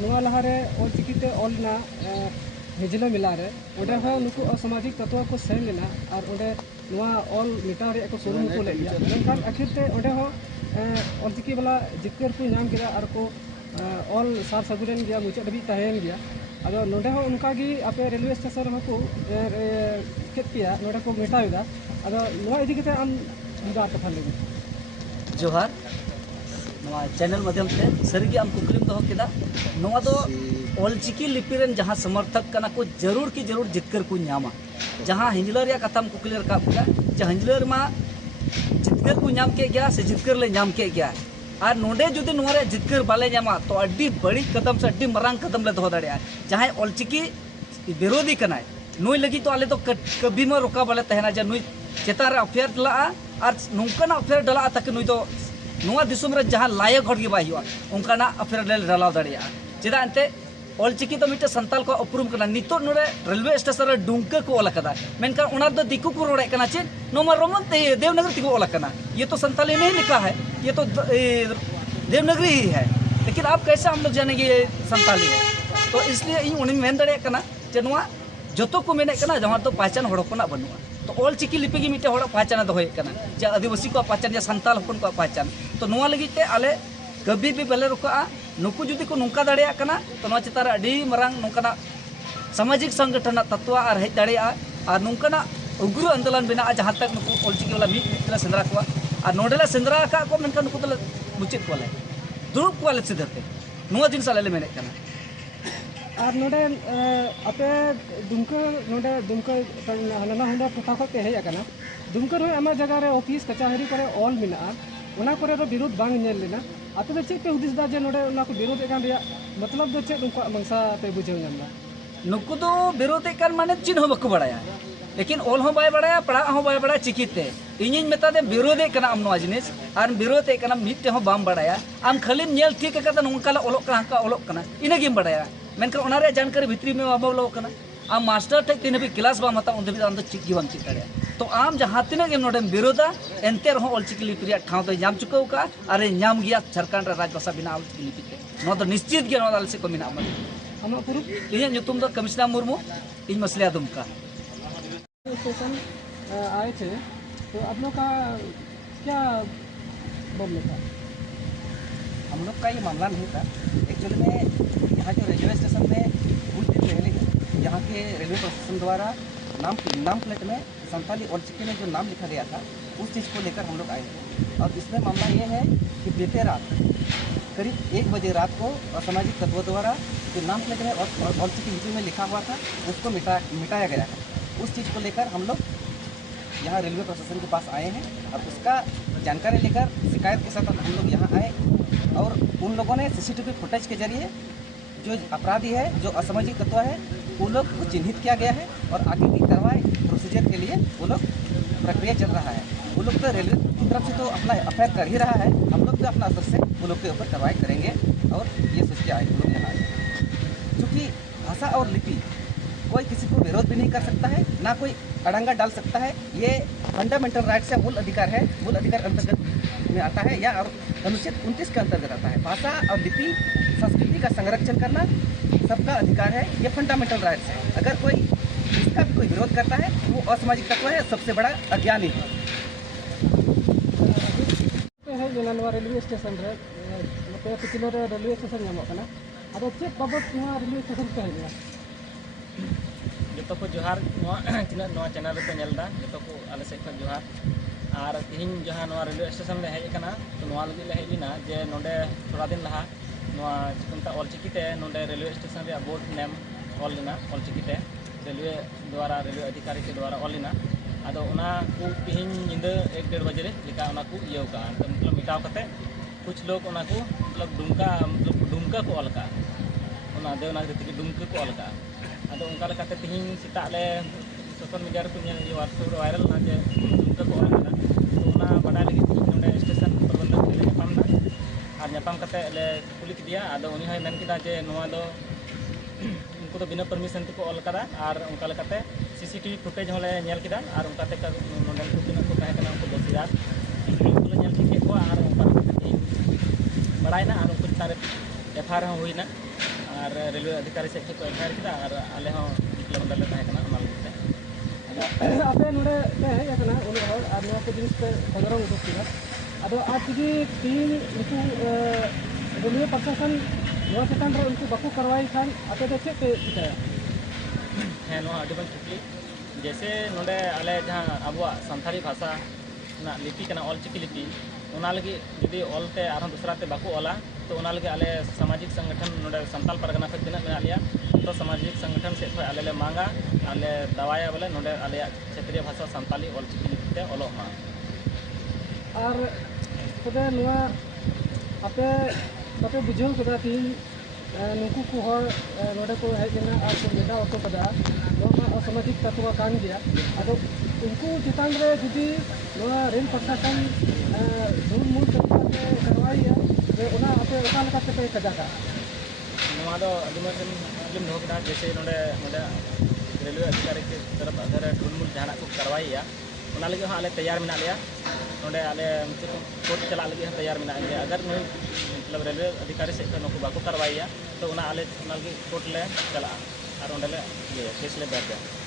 नुआ लहारे ऑलचिकीते ऑलना हिजला मिला रे ओडे हो नुकु असामाजिक तत्व को सेन लेना और ओडे नुआ ऑल मिटा रे को शुरू को ले लिया मेनखान आखिर ते ओडे हो ऑलचिकी वाला जिक्र को नाम किया और को ऑल सार सगुरन गया मुचाद भी तहन गया अदो नोडे हो उनका गी आपे रेलवे स्टेशन हो को खेत किया नोडे को मिटावेदा अदो नुआ इदी केते आम बुदा कथा लेबे जोहार चैनल माध्यम से सरी आम कुकलीम दो केदा नोआ दो ऑलचिकी लिपिरन जहाँ समर्थक कना को जरूर की जरूर जितकर को नामा जहाँ हिंजलर या कथम कुकली रकाब का जहाँ हिंजलर मा जितकर को नाम के गया से जितकर ले नाम के गया और नोडे जुदी नोरे जितकर बाले नामा तो अड्डी बड़ी कदम से अड्डी मरांग कदम ले दो दड़िया जहाँ ऑलचिकी विरोधी कनाय नुई लगी तो आले तो कभी में रोका बाले तहना जा नुई चेतार अफेयर डला और नौकना अफेयर डला तक नुई तो नुआ दिसुम रे जहाँ लायक हड़ बाय हुआ उनकाना अफेयर ले डलाव दड़िया चेदा अंते ऑलचिकी तो मिटे संताल को उपरुम करना नितो नोरे रेलवे स्टेशन रे डुंका को ओला कदा मेनका ओना दो दिकु को रोड़े कना चे नोमा रोमन ते देवनगरी तिको ओला कना ये तो संताली नहीं लिखा है ये तो देवनगरी ही है लेकिन आप कैसे हम लोग जानेंगे ये संताली है तो इसलिए इन उन्हें मेन दड़े कना जे नुआ जतो को मेने कना जहाँ तो पहचान हड़पना बनुआ तो ऑलचिकी लिपि की मिटे हड़ पहचान दो कना जे आदिवासी को पहचान या संताल हपन को पहचान तो नुआ लगी ते आले कभी भी बले रुका नुकु जुदी को नुका दाड़िया कना तो नुआ चितार अडी मरांग नुकना सामाजिक संगठन तत्व और हेज दाड़िया और नुकना उग्र आंदोलन बना जहाँ तक नुकु ऑलचिकी वाला मिट सेंद्रा को और नोडेला सेंद्रा का को मेनका नुकु तो मुचित को ले दुरुप को ले सिधरते नुआ दिन साले ले मेने कना और नोडे आपे दुमका हलना हुंडा टोठा खते हेज आकना दुमकर हो आमा जगह रे ऑफिस कचहरी करे ऑल मिना ओना करे रो विरोध बांग नेल लेना आपे दो चेक पे हुदिस दा जे नोडे ओना को विरोध एकान रिया मतलब दो चेक उनका मंसा पे बुझेव नामना नुकु दो विरोध एकान माने चिन हो बको बड़ाया लेकिन ऑल हो बाय बड़ाया पढ़ा हो बाय बड़ाया चिकिते इनिन मेता दे विरोध कना आम नोआ जिनिस आर विरोध कना मिटे हो बाम बड़ाया आम खाली नेल ठीक कदा नोंकाला ओलोक कना का ओलोक कना इनगेम बड़ाया मेनकर ओना रे जानकारी भितरी में बाबलो कना आम मास्टर ठे तीन भी क्लास बा मता उन भी आम तो चिक जीवन चिक दड़े तो आम जहाँ तीन नोडे विरोधा एनते रहो ऑलचिकी लिपि ठाव तो नाम चुकाव का अरे नाम गया झारखंड राजभाषा बिना ऑलचिकी लिपि के तो निश्चित गया आल से को मिना हम पुरु इन नुतुम दो कमिश्नर मुर्मू इन मसलिया दुमका स्टेशन आए थे तो आप लोग का क्या मामला था हम लोग का ये मामला नहीं था एक्चुअली में यहाँ जो रेलवे स्टेशन में कुछ दिन पहले यहाँ के रेलवे प्रशासन द्वारा नाम प्लेट में संताली ऑलचिकी में जो नाम लिखा गया था उस चीज़ को लेकर हम लोग आए थे और इसमें मामला ये है कि बीते रात करीब 1 बजे रात को असामाजिक तत्वों द्वारा जो नाम प्लेट में ऑलचिकी हिंदी में लिखा हुआ था उसको मिटाया गया है उस चीज़ को लेकर हम लोग यहाँ रेलवे प्रशासन के पास आए हैं और उसका जानकारी लेकर शिकायत के साथ हम लोग यहाँ आए और उन लोगों ने सीसीटीवी फुटेज के जरिए जो अपराधी है जो असामाजिक तत्व है उन लोग को चिन्हित किया गया है और आगे की कार्रवाई प्रोसीजर के लिए वो लोग प्रक्रिया चल रहा है वो लोग तो रेलवे की तरफ से तो अपना अफेयर कर ही रहा है हम लोग भी अपना असर से वो लोग के ऊपर कार्रवाई करेंगे और ये सोच के आए हम लोग यहाँ क्योंकि भाषा और लिपि कोई किसी को विरोध भी नहीं कर सकता है ना कोई अड़ंगा डाल सकता है ये फंडामेंटल राइट्स या मूल अधिकार है मूल अधिकार अंतर्गत में आता है या और अनुच्छेद 29 के अंतर्गत आता है भाषा और लिपि संस्कृति का संरक्षण करना सबका अधिकार है ये फंडामेंटल राइट्स है अगर कोई इसका भी कोई विरोध करता है वो असामाजिक तत्व है सबसे बड़ा अज्ञानी है रेलवे स्टेशन रेलवे स्टेशन नामना अब चेक बाबत रेलवे स्टेशन पे है जो को जोहार तीना चैनल पे नेलदा जो को आले से खन जोहार और तीन जहाँ रेलवे स्टेशन ले हेजना तो लगे ले हेजना जे नोडे थोड़ा दिन लहा चिकनता ऑलचिकीते नोडे रेलवे स्टेशन रे बोर्ड नेम ऑल लेना ऑलचिकीते रेलवे द्वारा रेलवे अधिकारी के द्वारा ऑल लेना आदो उना को तीन निंदा 1-1.5 बजे लेका उना को इयो का मतलब मिटाव करते कुछ लोग उना को मतलब डुमका को ऑल का उना देवनागरी के डुमका को ऑल का आदो उनका लेकाते तीन सिता ले सोशल मीडिया रे कुछ व्हाट्सएप वायरल ना जे डुमका को ऑल का तो उना बड़ा लगी नोडे स्टेशन प्रबंधक ले पामना और नापाम करते ले कुली दिया आदो उनी है मेन किदा जे नोवा दो उनको तो बिना परमिशन को ऑल करा और उनका लेकाते सीसीटीवी फुटेज होले नेल किदा और उनका ते नोडल को तिना को कहे कना उनको 10,000 उनको नेल ठीक को और उनका बड़ायना और उनको तारे एफआईआर होइना और रेलवे अधिकारी से को एफआईआर किया और आले हो मतलब अंदर ले तहे कना ओना लगते आपे नोडे पे हेज आकना उन हर आर नोआ को जिनिस पे खबरों उदुग किदा अदो आज जी तीन उनको रेलवे प्रशासन नोआ चेतान रे उनको बाकू करवाई खान आपे दे चेक पे चिकाया हैं नो अडी बन चुकी जैसे नोडे आले जहां अबवा संथाली भाषा ना लिपि कना ऑलचिकी लिपि ओना लगी यदि ऑलते आर दूसरा ते बाकू ऑला तो ओना लगी आले सामाजिक संगठन नोडे संताल परगना पे तिना मेना लिया तो सामाजिक संगठन से आले ले मांगा आले दवाया बोले नोडे आले क्षेत्रीय भाषा संताली ऑलचिकी लिपि ते ऑलो मा और तबे नोआ आपे बापे बुझाव कदा तीन नुकु को हर नोडे को हेजना और को मेटा ऑटो कदा नोमा असामाजिक तत्व कान गया अदो उनको चितान रे जुदी नोआ रेल प्रशासन दूर मूल तरीका से करवाई है ओना आपे ओका लगा पे कदा का नोआ दो अदिमन फिल्म हो कदा जैसे नोडे नोडे रेलवे अधिकारी के तरफ अगर ढुलमुल जहां को करवाई ओना लगे हाँ आले तैयार मिना लिया नोडे आले कोर्ट चला लगे हम तैयार मिना लिया अगर मतलब रेलवे अधिकारी से नको बाको करवाई तो ओना आले ओना लगे कोर्ट ले चला और ओंडे ले केस ले बैठ गया